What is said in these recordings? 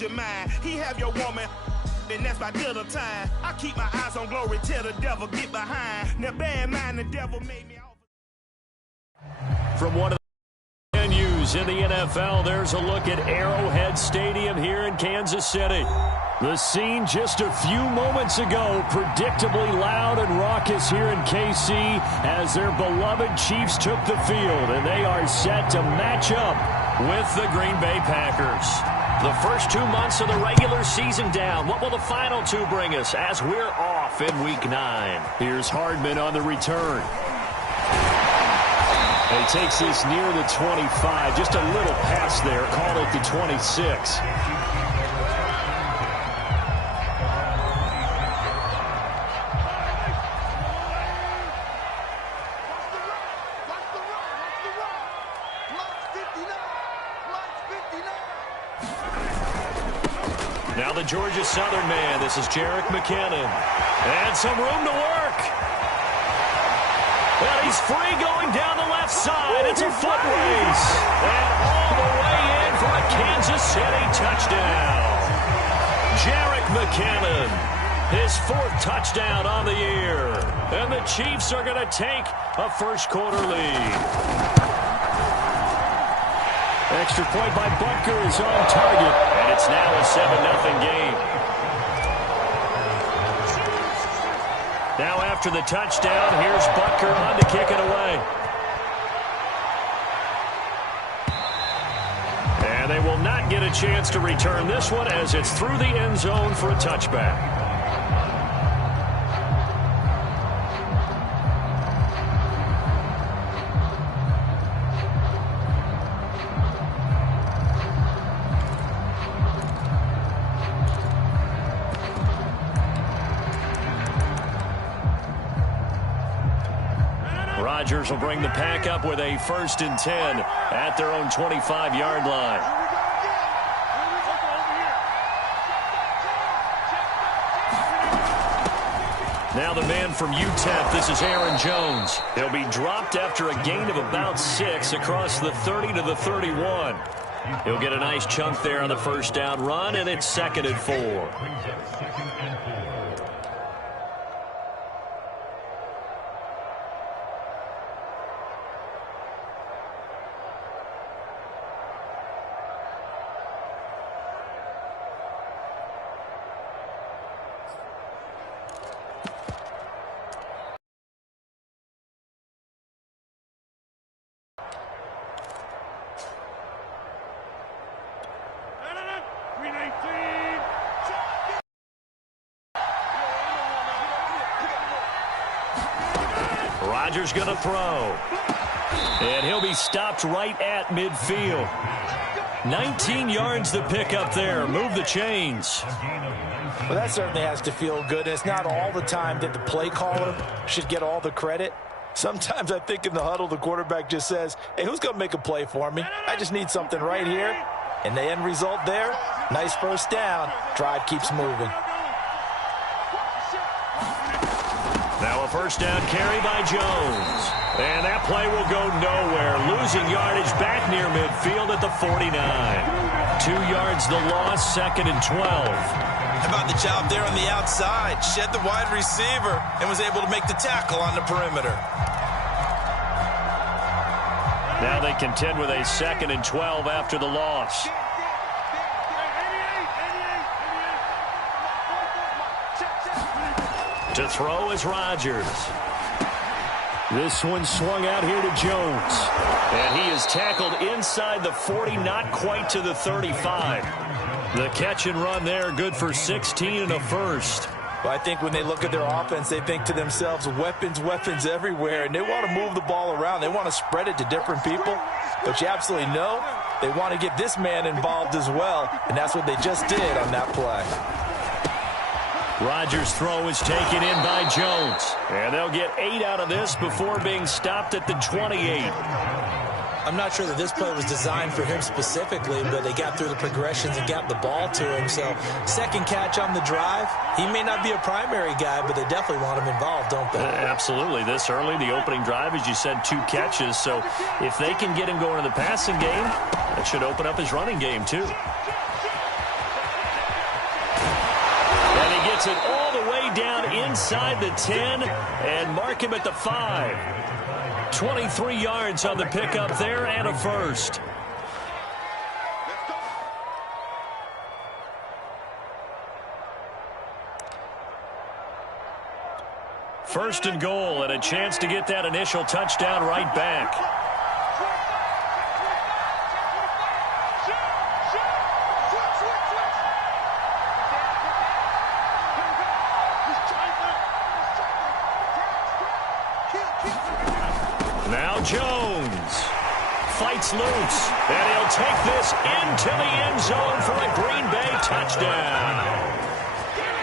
lose your mind. He have your woman, and that's by dinner time. I keep my eyes on glory till the devil get behind. Now bear in mind the devil made me off. From one of the venues in the NFL, there's a look at Arrowhead Stadium here in Kansas City. The scene just a few moments ago, predictably loud and raucous here in KC as their beloved Chiefs took the field, and they are set to match up with the Green Bay Packers. The first 2 months of the regular season down. What will the final two bring us as we're off in Week 9? Here's Hardman on the return. He takes this near the 25, just a little pass there, called it the 26. Now the Georgia Southern man, this is Jerick McKinnon. And some room to work. Well, he's free going down the left side. It's a foot race. And all the way in for a Kansas City touchdown. Jerick McKinnon, his 4th touchdown on the year. And the Chiefs are going to take a first-quarter lead. Extra point by Butker is on target. And it's now a 7-0 game. Now after the touchdown, here's Butker on to kick it away. And they will not get a chance to return this one as it's through the end zone for a touchback. Rodgers will bring the pack up with a 1st and 10 at their own 25-yard line. Now the man from UTEP, this is Aaron Jones. He'll be dropped after a gain of about 6 across the 30 to the 31. He'll get a nice chunk there on the first down run, and it's 2nd and 4. Rodgers going to throw. And he'll be stopped right at midfield. 19 yards to pick up there. Move the chains. Well, that certainly has to feel good. It's not all the time that the play caller should get all the credit. Sometimes I think in the huddle, the quarterback just says, hey, who's going to make a play for me? I just need something right here. And the end result there, nice first down. Drive keeps moving. Now a first down carry by Jones. And that play will go nowhere. Losing yardage back near midfield at the 49. 2 yards the loss, 2nd and 12. How about the job there on the outside? Shed the wide receiver and was able to make the tackle on the perimeter. Now they contend with a 2nd and 12 after the loss. To throw is Rodgers. This one swung out here to Jones. And he is tackled inside the 40, not quite to the 35. The catch and run there, good for 16 and a first. Well, I think when they look at their offense, they think to themselves, weapons, weapons everywhere. And they want to move the ball around. They want to spread it to different people. But you absolutely know they want to get this man involved as well. And that's what they just did on that play. Rodgers' throw is taken in by Jones. And they'll get 8 out of this before being stopped at the 28. I'm not sure that this play was designed for him specifically, but they got through the progressions and got the ball to him. So, second catch on the drive. He may not be a primary guy, but they definitely want him involved, don't they? Absolutely. This early, the opening drive, as you said, 2 catches. So, if they can get him going in the passing game, that should open up his running game, too. Gets it all the way down inside the 10 and mark him at the 5. 23 yards on the pickup there and a first. First and goal, and a chance to get that initial touchdown right back. Now Jones fights loose, and he'll take this into the end zone for a Green Bay touchdown.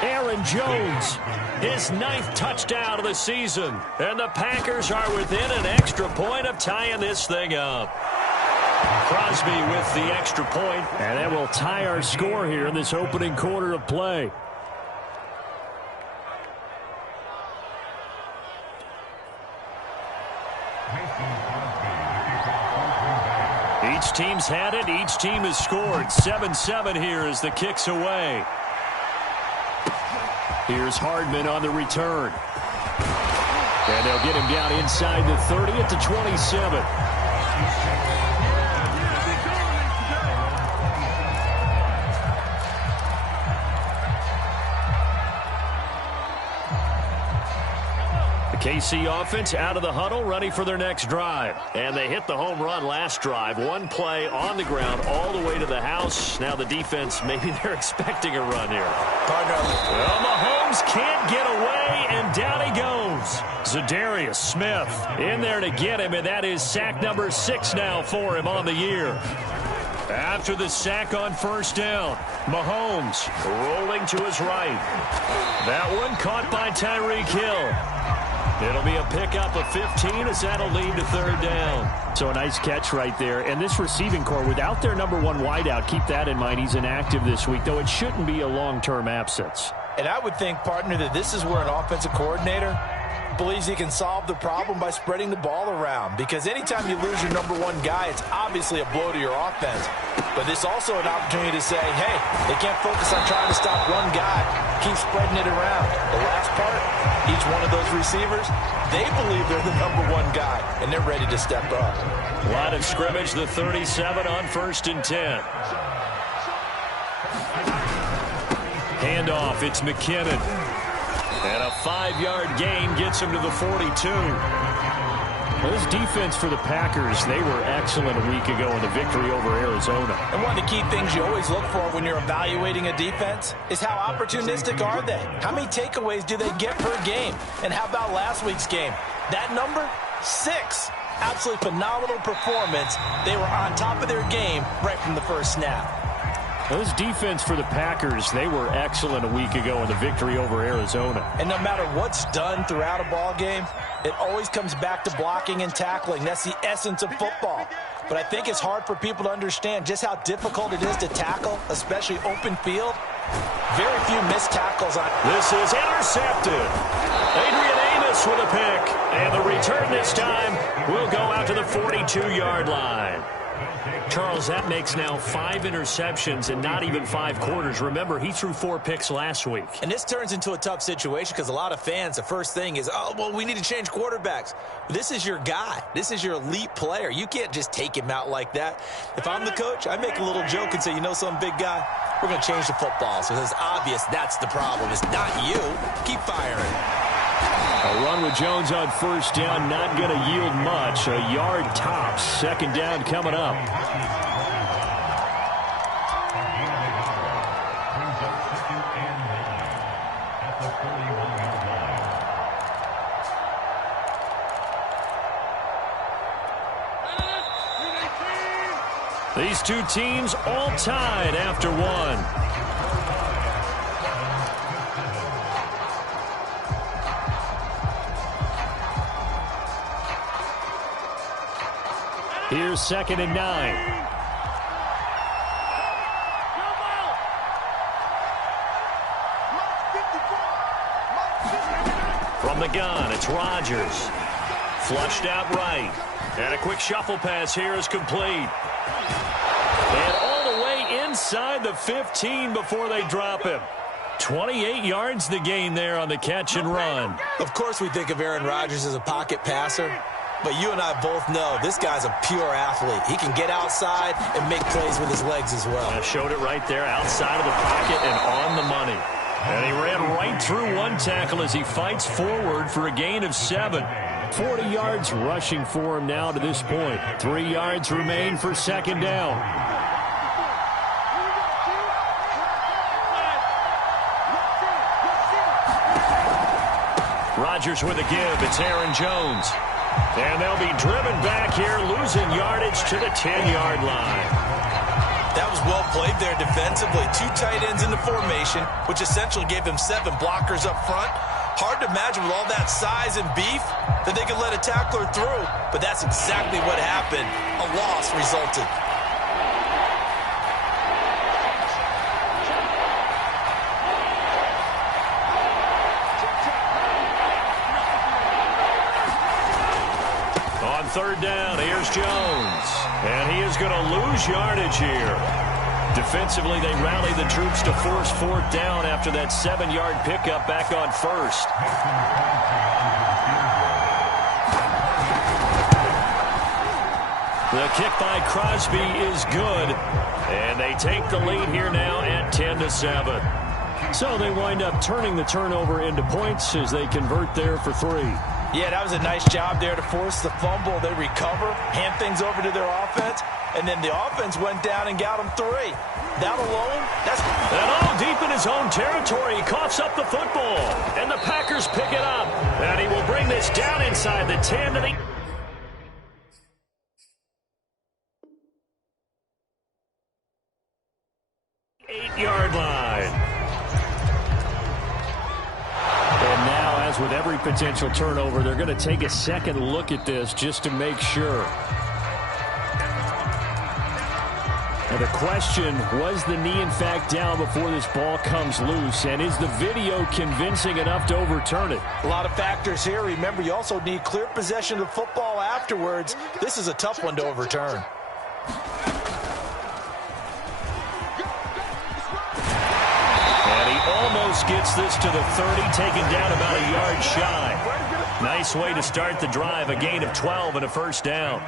Aaron Jones, his 9th touchdown of the season. And the Packers are within an extra point of tying this thing up. Crosby with the extra point, and that will tie our score here in this opening quarter of play. Each team's had it. Each team has scored. 7-7 here as the kick's away. Here's Hardman on the return. And they'll get him down inside the 30 at the 27. KC offense out of the huddle, ready for their next drive. And they hit the home run last drive. One play on the ground all the way to the house. Now the defense, maybe they're expecting a run here. Well, Mahomes can't get away, and down he goes. Zadarius Smith in there to get him, and that is sack number 6 now for him on the year. After the sack on first down, Mahomes rolling to his right. That one caught by Tyreek Hill. It'll be a pickup of 15 as that'll lead to third down. So a nice catch right there. And this receiving core, without their number 1 wideout, keep that in mind. He's inactive this week, though it shouldn't be a long-term absence. And I would think, partner, that this is where an offensive coordinator believes he can solve the problem by spreading the ball around. Because anytime you lose your number 1 guy, it's obviously a blow to your offense. But it's also an opportunity to say, hey, they can't focus on trying to stop one guy. Keep spreading it around. The last part, each one of those receivers, they believe they're the number 1 guy, and they're ready to step up. Line of scrimmage, the 37 on 1st and 10. Handoff, it's McKinnon. And a 5-yard gain gets him to the 42. Well, this defense for the Packers, they were excellent a week ago in the victory over Arizona. And one of the key things you always look for when you're evaluating a defense is how opportunistic are they? How many takeaways do they get per game? And how about last week's game? That number? 6. Absolutely phenomenal performance. They were on top of their game right from the first snap. Those defense for the Packers, they were excellent a week ago in the victory over Arizona. And no matter what's done throughout a ball game, it always comes back to blocking and tackling. That's the essence of football. But I think it's hard for people to understand just how difficult it is to tackle, especially open field. Very few missed tackles on. This is intercepted. Adrian Amos with a pick. And the return this time will go out to the 42-yard line. Charles, that makes now 5 interceptions in not even 5 quarters. Remember, he threw 4 picks last week. And this turns into a tough situation because a lot of fans, the first thing is, oh, well, we need to change quarterbacks. This is your guy. This is your elite player. You can't just take him out like that. If I'm the coach, I make a little joke and say, you know some big guy, we're going to change the football. So it's obvious that's the problem. It's not you. Keep firing. A run with Jones on first down, not going to yield much. A yard tops. Second down coming up. These two teams all tied after one. Here's 2nd and 9. From the gun, it's Rodgers. Flushed out right. And a quick shuffle pass here is complete. And all the way inside the 15 before they drop him. 28 yards the gain there on the catch and run. Of course we think of Aaron Rodgers as a pocket passer, but you and I both know this guy's a pure athlete. He can get outside and make plays with his legs as well. I showed it right there, outside of the pocket and on the money. And he ran right through one tackle as he fights forward for a gain of 7. 40 yards rushing for him now to this point. 3 yards remain for second down. Rodgers with a give. It's Aaron Jones. And they'll be driven back here, losing yardage to the 10-yard line. That was well played there defensively. 2 tight ends in the formation, which essentially gave them 7 blockers up front. Hard to imagine with all that size and beef that they could let a tackler through, but that's exactly what happened. A loss resulted. On third down, here's Jones. And he is going to lose yardage here. Defensively, they rally the troops to force fourth down after that 7-yard pickup back on first. The kick by Crosby is good. And they take the lead here now at 10-7. So they wind up turning the turnover into points as they convert there for 3. Yeah, that was a nice job there to force the fumble. They recover, hand things over to their offense, and then the offense went down and got them 3. That alone, that's... And all deep in his own territory, he coughs up the football. And the Packers pick it up. And he will bring this down inside the 10 to the... 8-yard line. And now, as with every potential turnover, they're going to take a second look at this just to make sure. Now the question, was the knee in fact down before this ball comes loose? And is the video convincing enough to overturn it? A lot of factors here. Remember, you also need clear possession of the football afterwards. This is a tough one to overturn. Almost gets this to the 30, taken down about a yard shy. Nice way to start the drive, a gain of 12 and a first down.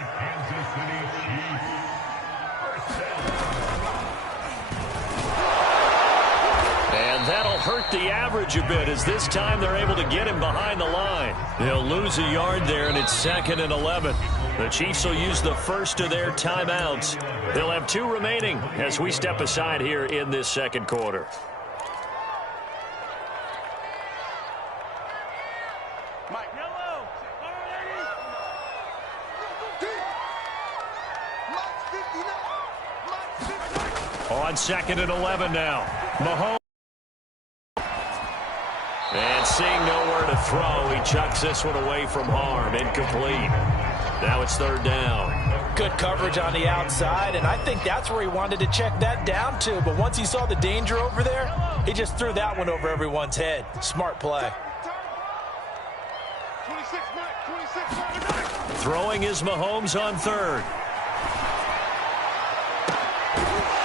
And that'll hurt the average a bit as this time they're able to get him behind the line. They'll lose a yard there, and it's 2nd and 11. The Chiefs will use the first of their timeouts. They'll have 2 remaining as we step aside here in this second quarter. On 2nd and 11 now. Mahomes. And seeing nowhere to throw, he chucks this one away from harm. Incomplete. Now it's 3rd down. Good coverage on the outside, and I think that's where he wanted to check that down to. But once he saw the danger over there, he just threw that one over everyone's head. Smart play. Throwing is Mahomes on 3rd.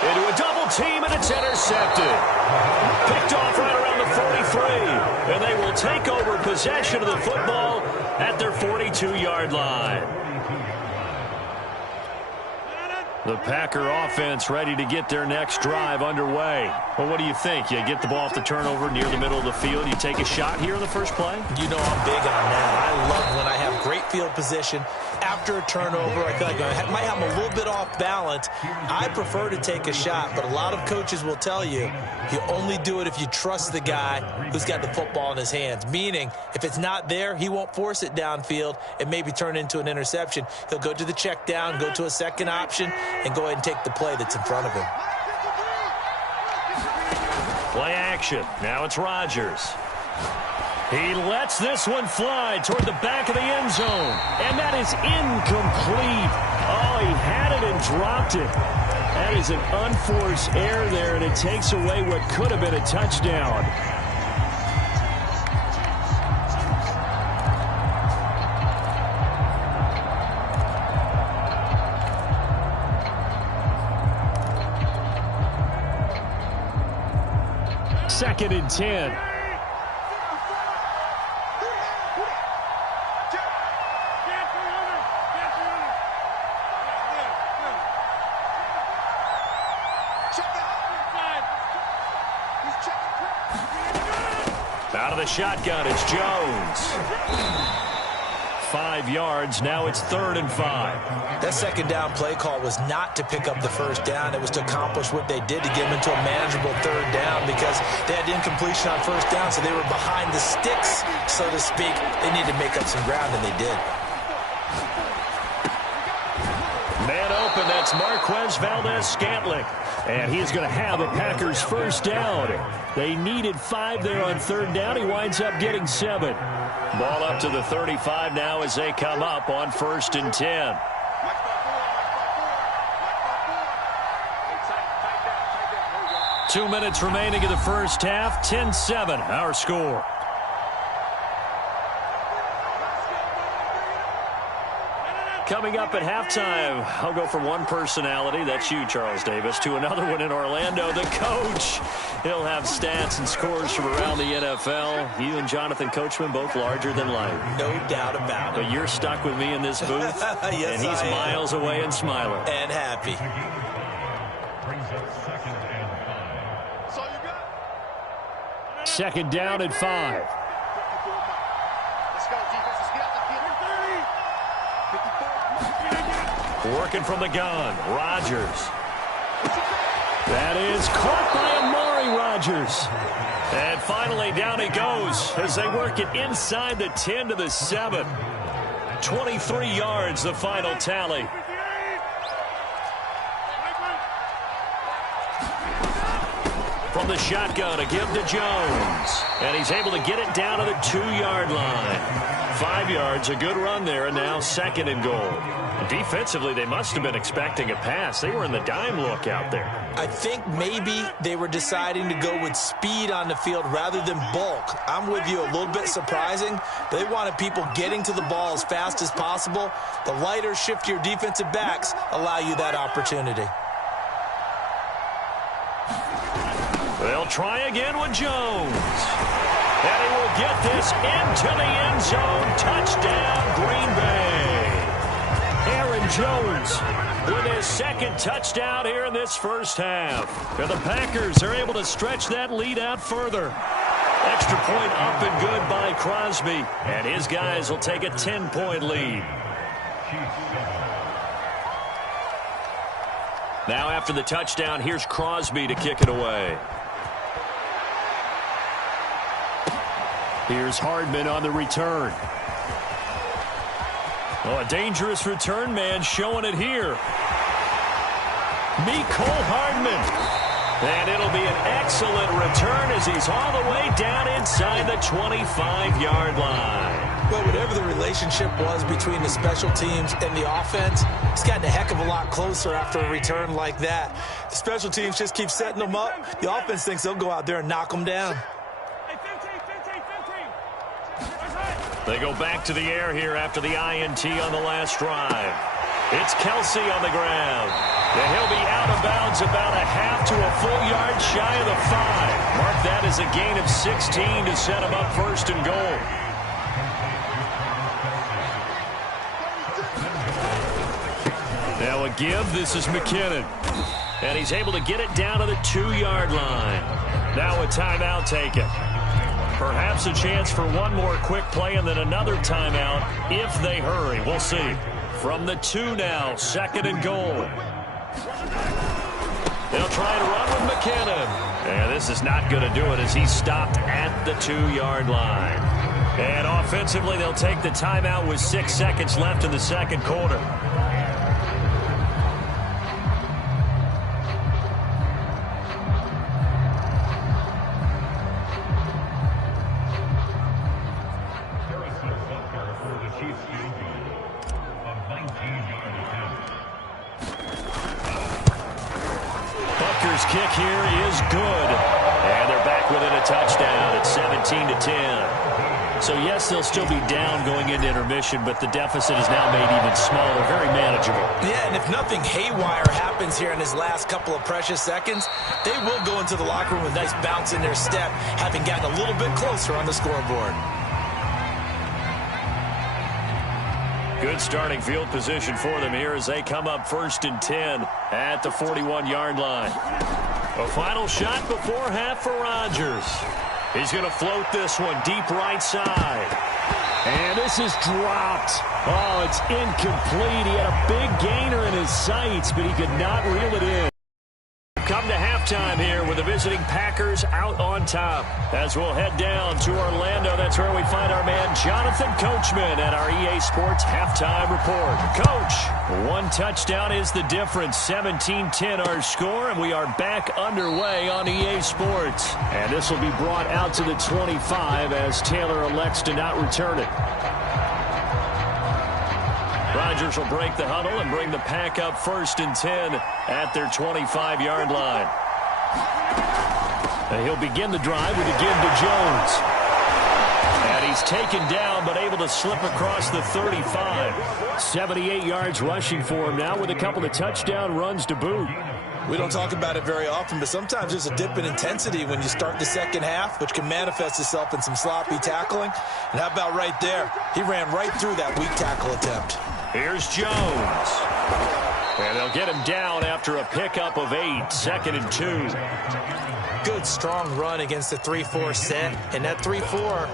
Into a double team, and it's intercepted. Picked off right around the 43. And they will take over possession of the football at their 42-yard line. The Packer offense ready to get their next drive underway. Well, what do you think? You get the ball off the turnover near the middle of the field. You take a shot here in the first play? You know I'm big on that. I love when I have great field position after a turnover. I feel like I might have a little bit off balance. I prefer to take a shot, but a lot of coaches will tell you only do it if you trust the guy who's got the football in his hands. Meaning, if it's not there, he won't force it downfield and maybe turn into an interception. He'll go to the check down, go to a second option, and go ahead and take the play that's in front of him. Play action. Now it's Rodgers. He lets this one fly toward the back of the end zone. And that is incomplete. Oh, he had it and dropped it. That is an unforced error there, and it takes away what could have been a touchdown. 2nd and 10. Out of the shotgun, it's Jones. 5 yards, now it's 3rd and 5. That second down play call was not to pick up the first down. It was to accomplish what they did to get them into a manageable 3rd down because they had incompletion on first down, so they were behind the sticks, so to speak. They needed to make up some ground, and they did. Man open, that's Marquez Valdez-Scantling. And he's going to have a Packers first down. They needed 5 there on 3rd down. He winds up getting 7. Ball up to the 35 now as they come up on 1st and 10. Two minutes remaining in the first half. 10-7, our score. Coming up at halftime, I'll go from one personality, that's you, Charles Davis, to another one in Orlando, the coach. He'll have stats and scores from around the NFL. You and Jonathan Coachman both larger than life. No doubt about it. But you're stuck with me in this booth, yes, and he's miles away and smiling. And happy. Second down at 5. Working from the gun, Rodgers. That is caught by Amari Rodgers. And finally down he goes as they work it inside the 10 to the 7. 23 yards the final tally. From the shotgun, a give to Jones. And he's able to get it down to the 2-yard line. 5 yards, a good run there, and now 2nd and goal. Defensively, they must have been expecting a pass. They were in the dime look out there. I think maybe they were deciding to go with speed on the field rather than bulk. I'm with you, a little bit surprising. They wanted people getting to the ball as fast as possible. The lighter, shiftier defensive backs allow you that opportunity. They'll try again with Jones. And he will get this into the end zone. Touchdown, Green Bay. Aaron Jones with his 2nd touchdown here in this first half. And the Packers are able to stretch that lead out further. Extra point up and good by Crosby. And his guys will take a 10-point lead. Now after the touchdown, here's Crosby to kick it away. Here's Hardman on the return. Oh, a dangerous return man showing it here. Mecole Hardman. And it'll be an excellent return as he's all the way down inside the 25-yard line. Well, whatever the relationship was between the special teams and the offense, it's gotten a heck of a lot closer after a return like that. The special teams just keep setting them up. The offense thinks they'll go out there and knock them down. They go back to the air here after the INT on the last drive. It's Kelsey on the ground. And he'll be out of bounds about a half to a full yard shy of the 5. Mark that as a gain of 16 to set him up 1st and goal. Now a give. This is McKinnon. And he's able to get it down to the 2-yard line. Now a timeout taken. Perhaps a chance for one more quick play and then another timeout if they hurry. We'll see. From the 2 now, 2nd and goal. They'll try to run with McKinnon. And this is not going to do it as he's stopped at the 2-yard line. And offensively, they'll take the timeout with 6 seconds left in the 2nd quarter. Kick here is good. And they're back within a touchdown at 17-10. So, yes, they'll still be down going into intermission, but the deficit is now made even smaller, very manageable. Yeah, and if nothing haywire happens here in his last couple of precious seconds, they will go into the locker room with a nice bounce in their step, having gotten a little bit closer on the scoreboard. Good starting field position for them here as they come up 1st and 10 at the 41-yard line. A final shot before half for Rodgers. He's going to float this one deep right side. And this is dropped. Oh, it's incomplete. He had a big gainer in his sights, but he could not reel it in. Come to halftime here with the visiting Packers out on top. As we'll head down to Orlando, that's where we find our man Jonathan Coachman at our EA Sports Halftime Report. Coach, one touchdown is the difference. 17-10 our score, and we are back underway on EA Sports. And this will be brought out to the 25 as Taylor elects to not return it. Rodgers will break the huddle and bring the Pack up 1st and 10 at their 25-yard line. And he'll begin the drive with a give to Jones. And he's taken down but able to slip across the 35. 78 yards rushing for him now with a couple of touchdown runs to boot. We don't talk about it very often, but sometimes there's a dip in intensity when you start the second half, which can manifest itself in some sloppy tackling. And how about right there? He ran right through that weak tackle attempt. Here's Jones. And they'll get him down after a pickup of 8, 2nd and 2. Good, strong run against the 3-4 set. And that 3-4,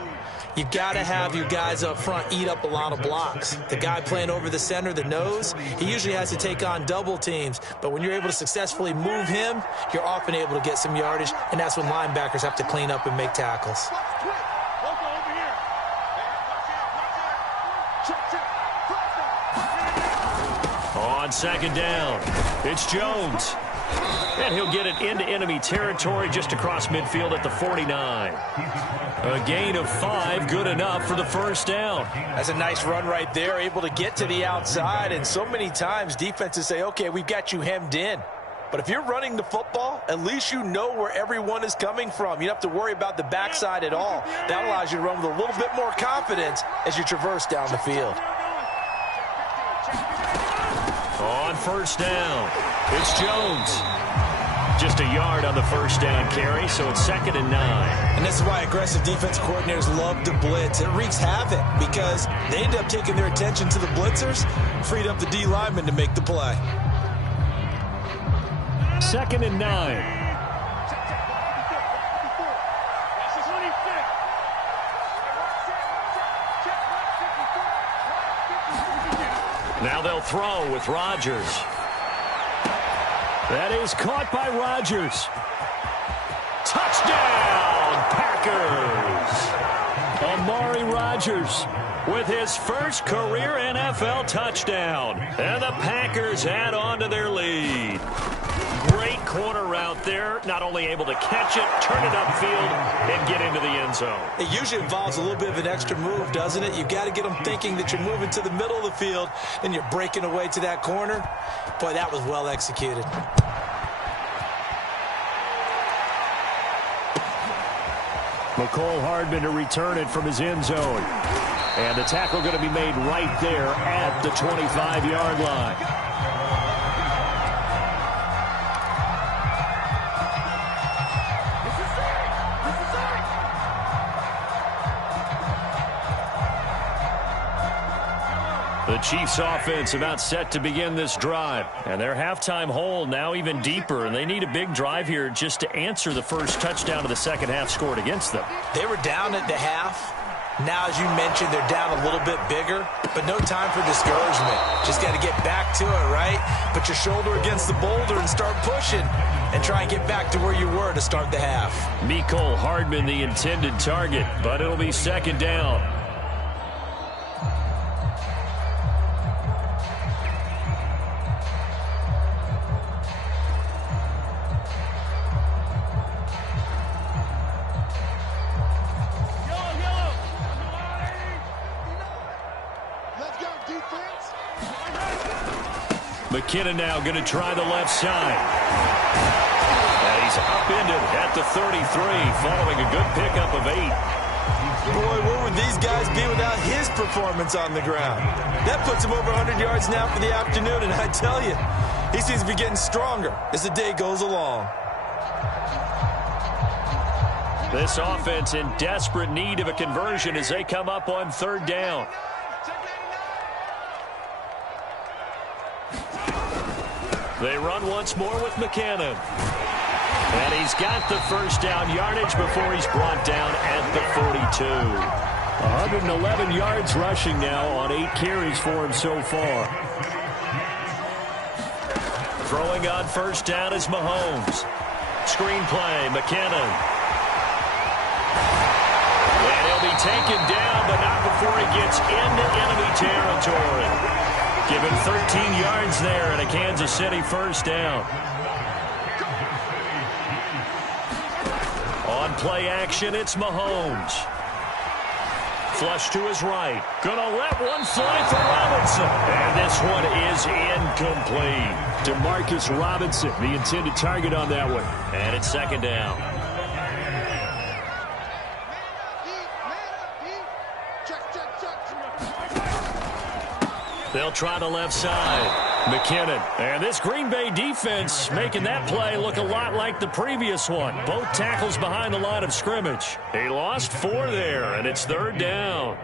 you got to have your guys up front eat up a lot of blocks. The guy playing over the center, the nose, he usually has to take on double teams. But when you're able to successfully move him, you're often able to get some yardage, and that's when linebackers have to clean up and make tackles. On 2nd down, it's Jones. And he'll get it into enemy territory just across midfield at the 49. A gain of 5, good enough for the 1st down. That's a nice run right there, able to get to the outside. And so many times defenses say, okay, we've got you hemmed in. But if you're running the football, at least you know where everyone is coming from. You don't have to worry about the backside at all. That allows you to run with a little bit more confidence as you traverse down the field. On 1st down, it's Jones. Just a yard on the 1st down carry, so it's 2nd and 9. And this is why aggressive defense coordinators love to blitz. It wreaks havoc because they end up taking their attention to the blitzers, freed up the D lineman to make the play. 2nd and 9. Now they'll throw with Rodgers. That is caught by Rodgers. Touchdown, Packers! Amari Rodgers with his first career NFL touchdown. And the Packers add on to their lead. Great corner route there. Not only able to catch it, turn it upfield, and get into the end zone. It usually involves a little bit of an extra move, doesn't it? You've got to get them thinking that you're moving to the middle of the field, and you're breaking away to that corner. Boy, that was well executed. McCole Hardman to return it from his end zone. And the tackle going to be made right there at the 25-yard line. The Chiefs offense about set to begin this drive. And their halftime hole now even deeper. And they need a big drive here just to answer the first touchdown of the second half scored against them. They were down at the half. Now, as you mentioned, they're down a little bit bigger. But no time for discouragement. Just got to get back to it, right? Put your shoulder against the boulder and start pushing. And try and get back to where you were to start the half. McCole Hardman the intended target. But it'll be 2nd down. McKinnon now going to try the left side. And he's upended at the 33 following a good pickup of 8. Boy, where would these guys be without his performance on the ground? That puts him over 100 yards now for the afternoon, and I tell you, he seems to be getting stronger as the day goes along. This offense in desperate need of a conversion as they come up on third down. They run once more with McKinnon. And he's got the first down yardage before he's brought down at the 42. 111 yards rushing now on 8 carries for him so far. Throwing on first down is Mahomes. Screen play, McKinnon. And he'll be taken down, but not before he gets into enemy territory. Given 13 yards there and a Kansas City first down. On play action, it's Mahomes. Flush to his right. Gonna let one fly for Robinson. And this one is incomplete. DeMarcus Robinson, the intended target on that one. And it's second down. They'll try the left side. McKinnon. And this Green Bay defense making that play look a lot like the previous one. Both tackles behind the line of scrimmage. He lost 4 there, and it's third down.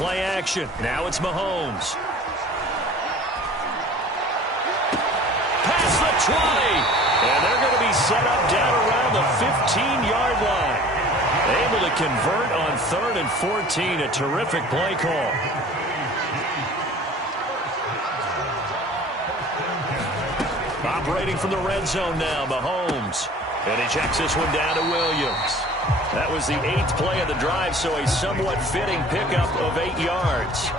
Play action. Now it's Mahomes. Past the 20. And they're going to be set up down around the 15-yard line. Able to convert on 3rd and 14. A terrific play call. Operating from the red zone now, Mahomes. And he checks this one down to Williams. That was the 8th play of the drive, so a somewhat fitting pickup of 8 yards.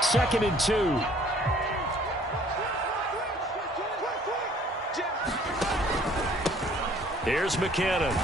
Second and 2. Here's McKinnon.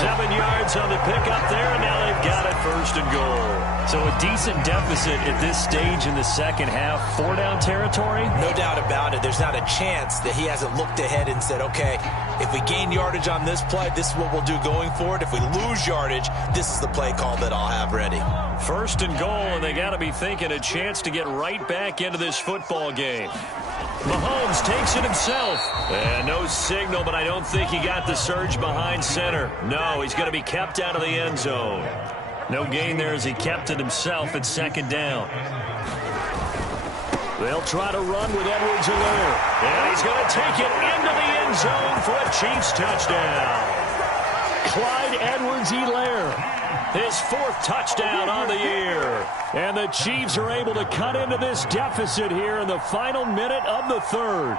7 yards on the pickup there, and now they've got it 1st and goal. So a decent deficit at this stage in the second half. 4-down territory? No doubt about it. There's not a chance that he hasn't looked ahead and said, okay, if we gain yardage on this play, this is what we'll do going forward. If we lose yardage, this is the play call that I'll have ready. 1st and goal, and they got to be thinking a chance to get right back into this football game. Mahomes takes it himself. And no signal, but I don't think he got the surge behind center. No, he's going to be kept out of the end zone. No gain there as he kept it himself at 2nd down. They'll try to run with Edwards-Helaire. And he's going to take it into the end zone for a Chiefs touchdown. Clyde Edwards-Helaire, his 4th touchdown on the year. And the Chiefs are able to cut into this deficit here in the final minute of the 3rd.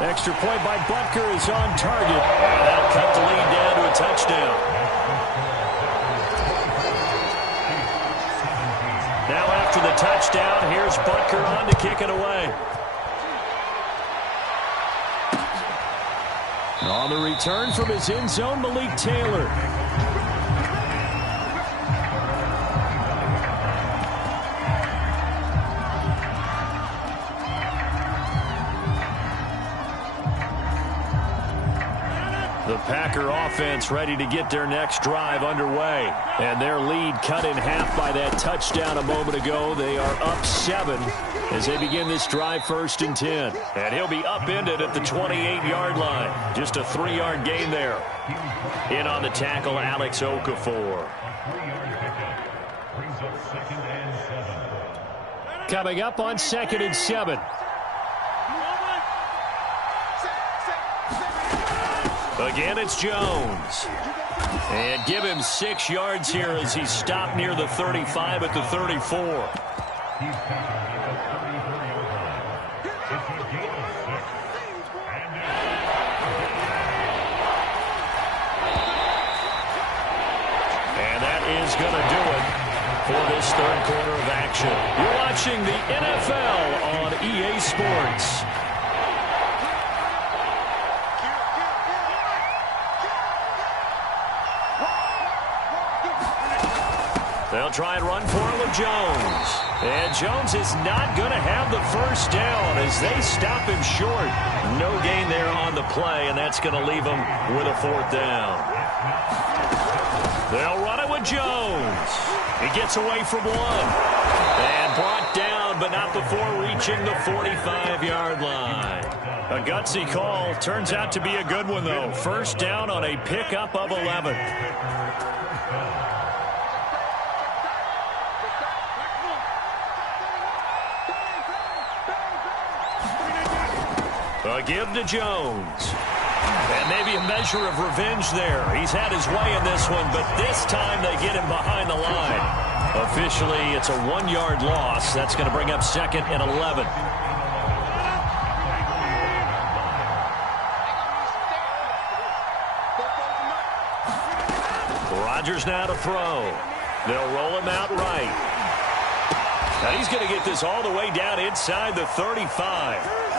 Extra point by Butker is on target. And that'll cut the lead down to a touchdown. Now after the touchdown, here's Butker on to kick it away. On the return from his end zone, Malik Taylor. The Packer offense ready to get their next drive underway. And their lead cut in half by that touchdown a moment ago. They are up 7 as they begin this drive 1st and 10. And he'll be upended at the 28-yard line. Just a 3-yard gain there. In on the tackle, Alex Okafor. Coming up on 2nd and 7. Again, it's Jones. And give him 6 yards here as he's stopped near the 35 at the 34. is going to do it for this third quarter of action. You're watching the NFL on EA Sports. They'll try and run for it with Jones. And Jones is not going to have the first down as they stop him short. No gain there on the play, and that's going to leave him with a fourth down. They'll run it with Jones. He gets away from one. And brought down, but not before reaching the 45-yard line. A gutsy call. Turns out to be a good one, though. First down on a pickup of 11. A give to Jones. And maybe a measure of revenge there. He's had his way in this one, but this time they get him behind the line. Officially, it's a 1-yard loss. That's going to bring up second and 11. Rodgers now to throw. They'll roll him out right. Now he's going to get this all the way down inside the 35.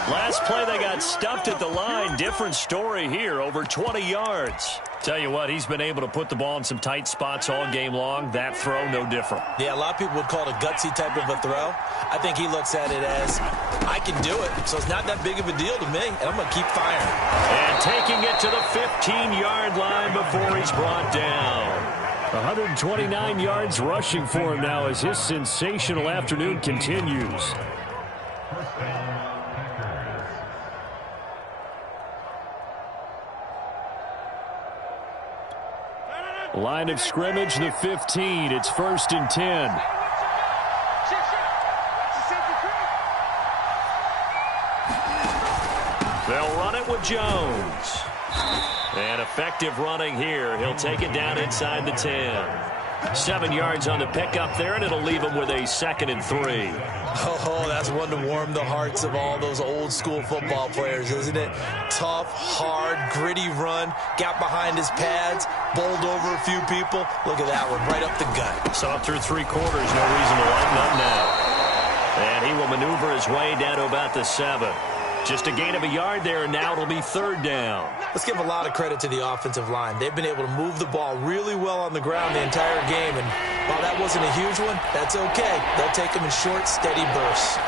Last play they got stuffed at the line. Different story here, over 20 yards. Tell you what, he's been able to put the ball in some tight spots all game long. That throw, no different. Yeah, a lot of people would call it a gutsy type of a throw. I think he looks at it as, I can do it, so it's not that big of a deal to me, and I'm going to keep firing. And taking it to the 15-yard line before he's brought down. 129 yards rushing for him now as his sensational afternoon continues. Line of scrimmage, the 15. It's 1st and 10. They'll run it with Jones. And effective running here. He'll take it down inside the 10. 7 yards on the pickup there, and it'll leave him with a 2nd and 3. Oh, that's one to warm the hearts of all those old-school football players, isn't it? Tough, hard, gritty run. Got behind his pads, bowled over a few people. Look at that one, right up the gut. So up through 3 quarters, no reason to lighten up now. And he will maneuver his way down to about the 7. Just a gain of a yard there, and now it'll be 3rd down. Let's give a lot of credit to the offensive line. They've been able to move the ball really well on the ground the entire game, and while that wasn't a huge one, that's okay. They'll take them in short, steady bursts.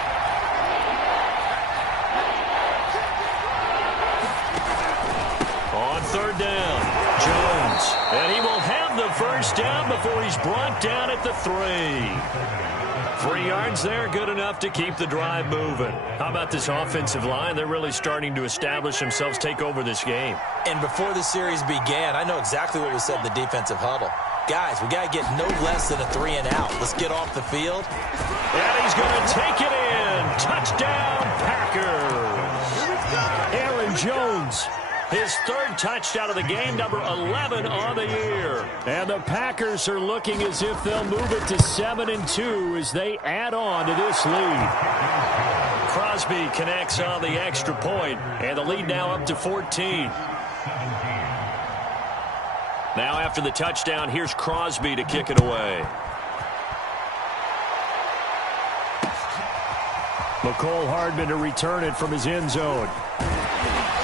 On 3rd down, Jones. And he will have the first down before he's brought down at the 3. 3 yards there, good enough to keep the drive moving. How about this offensive line? They're really starting to establish themselves, take over this game. And before the series began, I know exactly what was said in the defensive huddle. Guys, we got to get no less than a 3 and out. Let's get off the field. And he's going to take it in. Touchdown, Packers. Aaron Jones. His 3rd touchdown of the game, number 11 on the year. And the Packers are looking as if they'll move it to 7-2 as they add on to this lead. Crosby connects on the extra point, and the lead now up to 14. Now after the touchdown, here's Crosby to kick it away. McCole Hardman to return it from his end zone.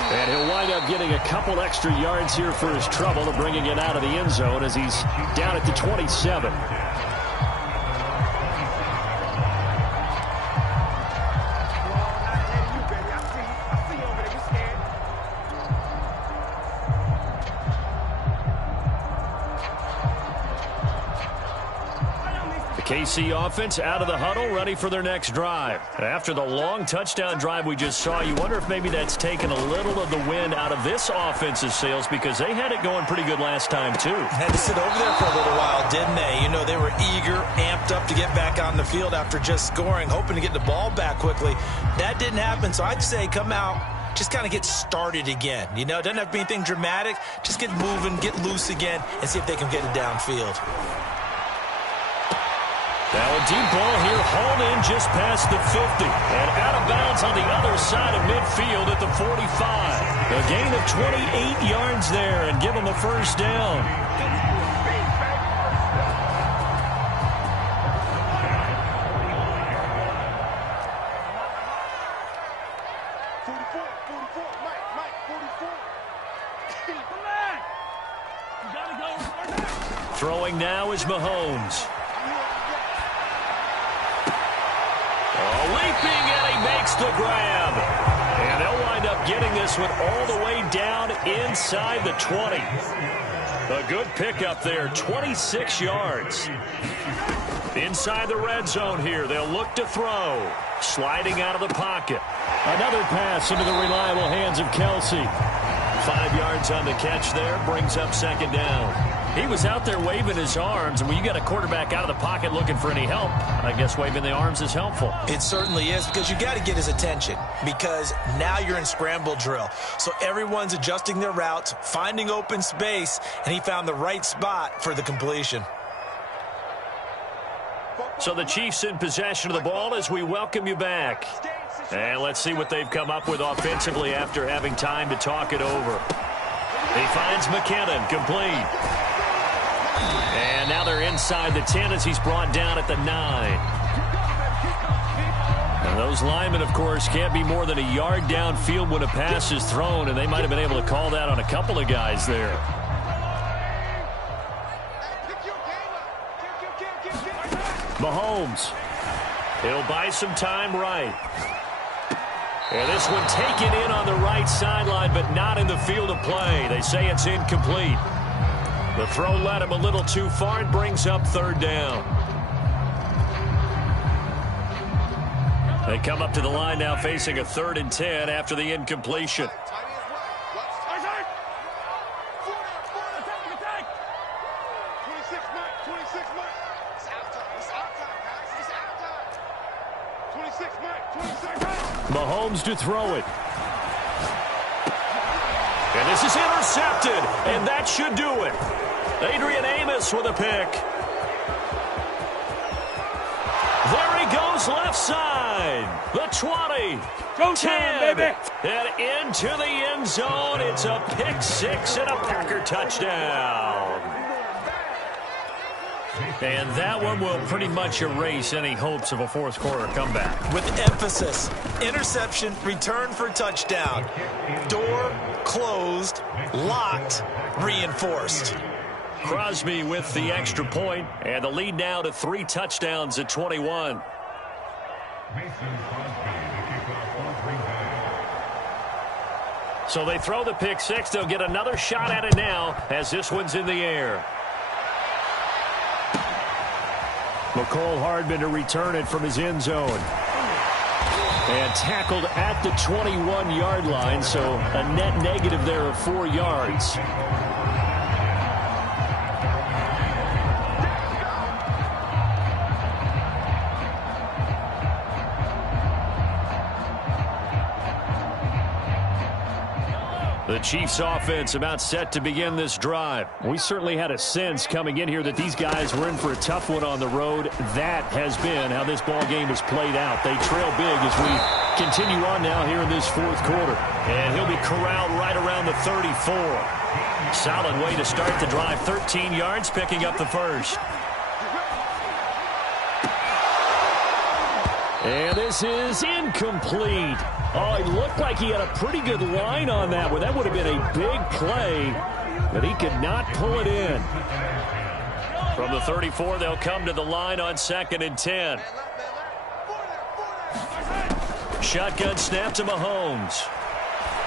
And he'll wind up getting a couple extra yards here for his trouble of bringing it out of the end zone as he's down at the 27. KC offense out of the huddle, ready for their next drive. After the long touchdown drive we just saw, you wonder if maybe that's taken a little of the wind out of this offense's sails because they had it going pretty good last time, too. Had to sit over there for a little while, didn't they? You know, they were eager, amped up to get back on the field after just scoring, hoping to get the ball back quickly. That didn't happen, so I'd say come out, just kind of get started again. You know, it doesn't have to be anything dramatic. Just get moving, get loose again, and see if they can get it downfield. Now a deep ball here, hauled in just past the 50. And out of bounds on the other side of midfield at the 45. A gain of 28 yards there and give them a first down. Throwing now is Mahomes. Leaping, and he makes the grab. And they'll wind up getting this one all the way down inside the 20. A good pickup there, 26 yards. Inside the red zone here, they'll look to throw. Sliding out of the pocket. Another pass into the reliable hands of Kelsey. 5 yards on the catch there, brings up second down. He was out there waving his arms, and when you got a quarterback out of the pocket looking for any help, I guess waving the arms is helpful. It certainly is, because you got to get his attention, because now you're in scramble drill. So everyone's adjusting their routes, finding open space, and he found the right spot for the completion. So the Chiefs in possession of the ball as we welcome you back. And let's see what they've come up with offensively after having time to talk it over. He finds McKinnon, complete. And now they're inside the 10 as he's brought down at the 9. And those linemen, of course, can't be more than a yard downfield when a pass is thrown, and they might have been able to call that on a couple of guys there. Mahomes. He'll buy some time right. And this one taken in on the right sideline, but not in the field of play. They say it's incomplete. The throw led him a little too far and brings up third down. They come up to the line now facing a 3rd and 10 after the incompletion. Mahomes to throw it. And this is intercepted, and that should do it. Adrian Amos with a pick. There he goes left side. The 20. Go 10. Baby. And into the end zone. It's a pick 6 and a Packer touchdown. And that one will pretty much erase any hopes of a fourth quarter comeback. With emphasis, interception, return for touchdown. Door closed, locked, reinforced. Crosby with the extra point, and the lead now to 3 touchdowns at 21. So they throw the pick 6. They'll get another shot at it now as this one's in the air. McCole Hardman to return it from his end zone. And tackled at the 21-yard line, so a net negative there of 4 yards. The Chiefs offense about set to begin this drive. We certainly had a sense coming in here that these guys were in for a tough one on the road. That has been how this ball game has played out. They trail big as we continue on now here in this fourth quarter. And he'll be corralled right around the 34. Solid way to start the drive. 13 yards, picking up the first. And this is incomplete. Oh, it looked like he had a pretty good line on that one. That would have been a big play, but he could not pull it in. From the 34, they'll come to the line on 2nd and 10. Shotgun snap to Mahomes.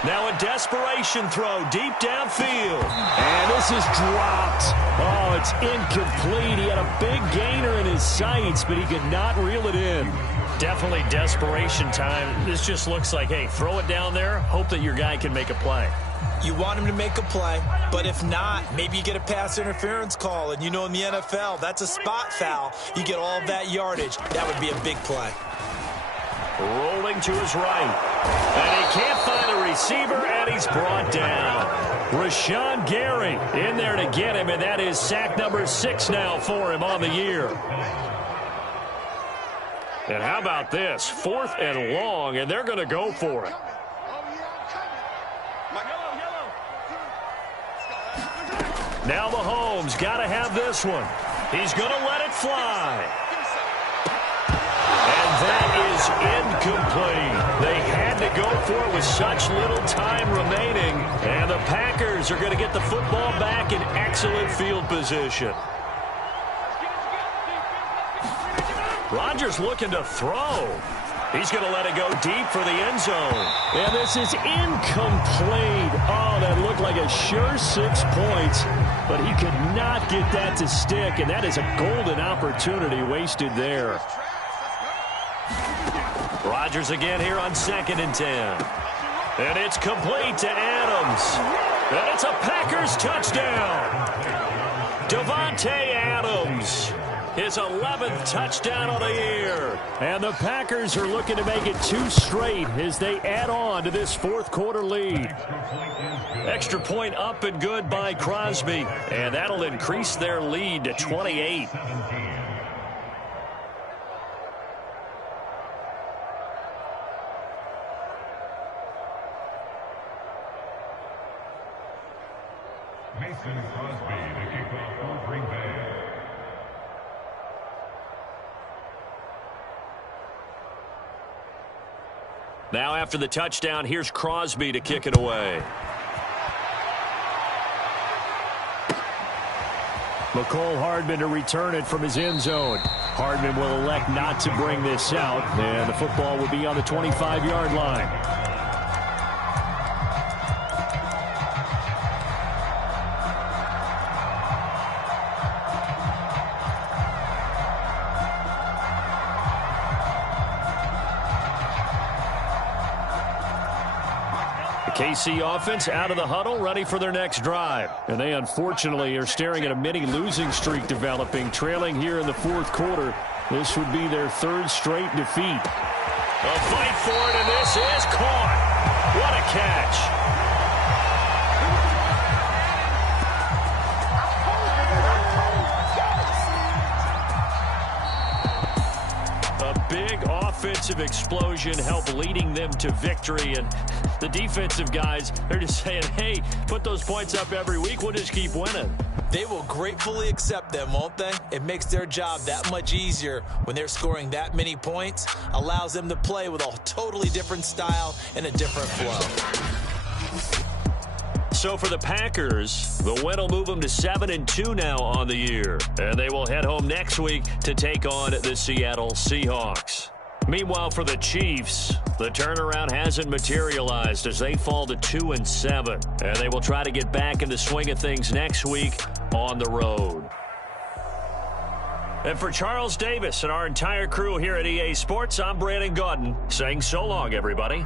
Now a desperation throw deep downfield. And this is dropped. Oh, it's incomplete. He had a big gainer in his sights, but he could not reel it in. Definitely desperation time. This just looks like, hey, throw it down there, hope that your guy can make a play. You want him to make a play, but if not, maybe you get a pass interference call, and you know in the NFL, that's a spot foul. You get all of that yardage. That would be a big play. Rolling to his right. And he can't find a receiver, and he's brought down. Rashawn Gary in there to get him, and that is sack number 6 now for him on the year. And how about this? 4th and long, and they're going to go for it. Now Mahomes got to have this one. He's going to let it fly. And that is incomplete. They had to go for it with such little time remaining. And the Packers are going to get the football back in excellent field position. Rodgers looking to throw. He's going to let it go deep for the end zone. And this is incomplete. Oh, that looked like a sure 6 points, but he could not get that to stick, and that is a golden opportunity wasted there. Rodgers again here on 2nd and 10. And it's complete to Adams. And it's a Packers touchdown. Davante Adams. His 11th touchdown of the year. And the Packers are looking to make it 2 straight as they add on to this 4th quarter lead. Extra point up and good by Crosby. And that'll increase their lead to 28. Now after the touchdown, here's Crosby to kick it away. McCole Hardman to return it from his end zone. Hardman will elect not to bring this out, and the football will be on the 25-yard line. KC offense out of the huddle, ready for their next drive. And they unfortunately are staring at a mini losing streak developing, trailing here in the 4th quarter. This would be their 3rd straight defeat. A fight for it, and this is caught. What a catch. Big offensive explosion helped leading them to victory, and the defensive guys, they're just saying, hey, put those points up every week, we'll just keep winning. They will gratefully accept them, won't they? It makes their job that much easier when they're scoring that many points, allows them to play with a totally different style and a different flow. So for the Packers, the win will move them to 7-2 now on the year. And they will head home next week to take on the Seattle Seahawks. Meanwhile, for the Chiefs, the turnaround hasn't materialized as they fall to 2-7. And they will try to get back in the swing of things next week on the road. And for Charles Davis and our entire crew here at EA Sports, I'm Brandon Gaudin saying so long, everybody.